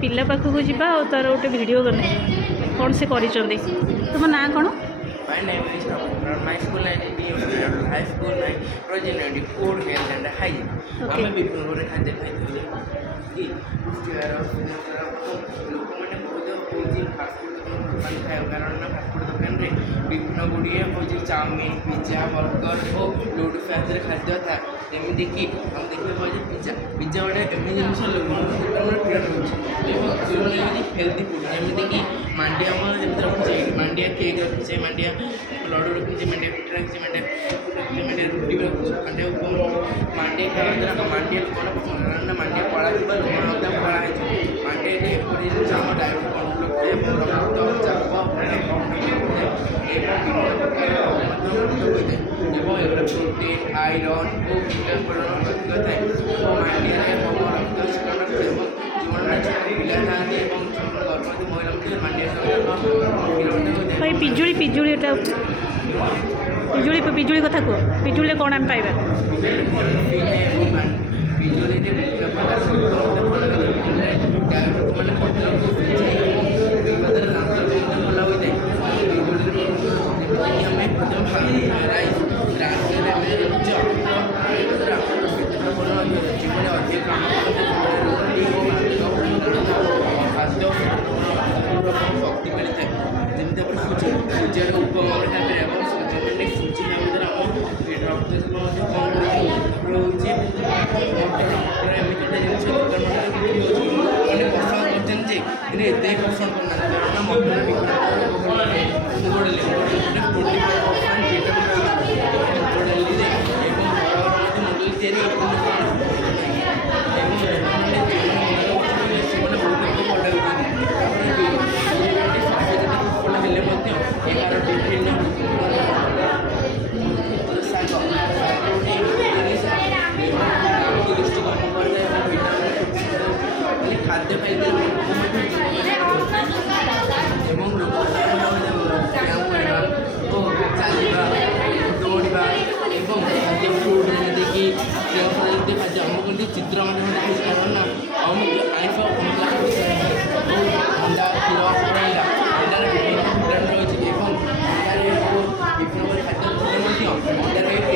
पिला पाखक जा तार गोटे भिड बन कौन से कर तुम ना कौन My name is Ramon. My school name is high school name Roger Food Health and Hygiene. Okay. ଆମେ ବିଭିନ୍ନ ପ୍ରକାର ଖାଦ୍ୟ ଖାଇଥିଲେ କି ପୁଷ୍ଟିହାର ଲୋକମାନେ ବହୁତ ହେଉଛି ଫାଷ୍ଟଫୁଡ଼ ଦୋକାନ ଖାଇବା କାରଣ ନା ଫାଷ୍ଟଫୁଡ଼ ଦୋକାନରେ ବିଭିନ୍ନ ଗୁଡ଼ିଏ ହେଉଛି ଚାଉମିନ ପିଜା ବର୍ଗର ଓ ଲୁଡ଼ୁ ଫ୍ୟାକ୍ଟରେ ଖାଦ୍ୟ ଥାଏ ଯେମିତିକି ଆମେ ଦେଖିବାକୁ ପାଉଛେ ପିଜା ଗୋଟେ ଏମିତି ଜିନିଷ ଲୋକମାନଙ୍କ ଦୋକାନରେ ପ୍ରିୟ ରହୁଛି ଏବଂ ଯେଉଁମାନେ ଏମିତି ହେଲ୍ଦି ଫୁଡ଼ ଯେମିତିକି ମାଣ୍ଡିଆ ଆମର ଯେମିତି ରଖୁଛେ ମାଣ୍ଡିଆ କେକ୍ ରଖୁଛେ ମାଣ୍ଡିଆ ଲଡ଼ୁ ରଖୁଛେ ମାଣ୍ଡିଆ ପିଠା ରଖୁଛେ ମାଣ୍ଡିଆ ମାଣ୍ଡିଆ ରୁଟି ବି ରଖୁଛେ ମାଣ୍ଡିଆ ଉପମା ମାଣ୍ଡିଆ ଖାଇବା ଦ୍ୱାରା ମାଣ୍ଡିଆ ଲୋକମାନେ ପସନ୍ଦ କାରଣ ନା ମାଣ୍ଡିଆ କଳା ଥିବା ଲୋକମାନେ ମଧ୍ୟ କଳା ହେଇଯିବ ମାଣ୍ଡିଆରେ ଏପରି ଜିନିଷ ଆମ ଡାଇବେଟିସ୍ କଣ୍ଟ୍ରୋଲ ରଖେ ଏବଂ ରକ୍ତଚାପ ଏବଂ ବିଭିନ୍ନ ପ୍ରକାର ମଧ୍ୟ ହୋଇଥାଏ ଏବଂ ଏଗୁଡ଼ା ପ୍ରୋଟିନ୍ ଆଇରନ୍ ଓ ଭିଟାମିନ୍ ପରିମାଣ ଅଧିକ ଥାଏ ଏବଂ ମାଣ୍ଡିଆରେ ରକ୍ତ ଶୀତଳ ରଖେ ଏବଂ ଯେଉଁମାନେ ପିଲା ଥାଆନ୍ତି ଏବଂ ଗର୍ଭବତୀ ମହିଳା ମଧ୍ୟ ମାଣ୍ଡିଆ ଖାଇବା भाई पिजुड़ी पिजुड़ी एटा पिजुड़ी पिजुड़ी कथा कह पिजुड़ी कौन आम पाइबा ଶକ୍ତି ମିଳିଥାଏ ଯେମିତି ଆପଣ ସୂର୍ଯ୍ୟର ଉପମାରେ ଖାଇପାରିବେ ଏବଂ ସୂର୍ଯ୍ୟମାନେ ସୂର୍ଯ୍ୟ ଖାଇବା ଦ୍ୱାରା ଆମ ରକ୍ତଚାପ ମଧ୍ୟ କମ୍ ରହୁଛି ଏମିତି ଗୋଟେ ଜିନିଷ ଦୋକାନମାନଙ୍କରେ ବିକ୍ରି ହେଉଛି ଲୋକମାନେ ପସନ୍ଦ କରୁଛନ୍ତି ଯେ କିନ୍ତୁ ଏତେ ପସନ୍ଦ କରୁନାହାନ୍ତି କାରଣ ମଟର ଗୋଟେ ପ୍ରୋଟିନ୍ ଏବଂ ମଣ୍ଡଳ ତିଆରି ସେମାନେ ବହୁତ ଲୋକ ବଢ଼ାଉଛନ୍ତି ହେଲେ ମଧ୍ୟ ଏହାର ବିଭିନ୍ନ ଶାଗ ଦୃଷ୍ଟିକୋଣ କରିଥାଏ ଏବଂ ଖାଦ୍ୟ ଖାଇଲେ ଏବଂ ବ୍ୟାୟାମ କରିବା ଓ ଚାଲିବା ଦୌଡ଼ିବା ଏବଂ ଖାଦ୍ୟ ଫ୍ରୁଟ୍ ଯେମିତିକି ଯେମିତି ଖାଦ୍ୟ ଆମକୁ ଏମିତି ଚିତ୍ର ମଧ୍ୟ ଦେଖାଉଛି କାରଣ ନା ଆମକୁ ଆଇଁଷ ଥଣ୍ଡା କ୍ଷୀର ରହିଲା ଅଣ୍ଡାରେ ବିଭିନ୍ନ ଭିଟାମିନ୍ ରହିଛି ଏବଂ ଅଣ୍ଡାରେ ବିଭିନ୍ନ ପ୍ରକାର ଖାଦ୍ୟ ମଧ୍ୟ ଅଣ୍ଡାରେ ମଧ୍ୟ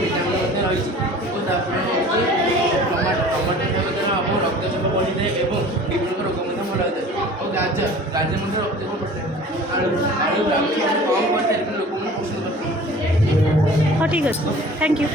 ଭିଟାମିନ୍ ମଧ୍ୟ ରହିଛି ଓ ତାପରେ ହେଉଛି ଟମାଟୋ ଖାଇବା ଦ୍ୱାରା ଆମ ରକ୍ତଚାପ ବଢ଼ିଥାଏ ଏବଂ ବିଭିନ୍ନ ପ୍ରକାର ରୋଗ ମଧ୍ୟ ଭଲ ହୋଇଥାଏ ଓ ଗାଜର ମଧ୍ୟ ରକ୍ତଚାପ ବଢ଼ିଥାଏ ଆଳୁ କମ୍ କରିଥାଏ ଲୋକମାନେ ପସନ୍ଦ କରିଥାନ୍ତି। हाँ ठीक है थैंक यू।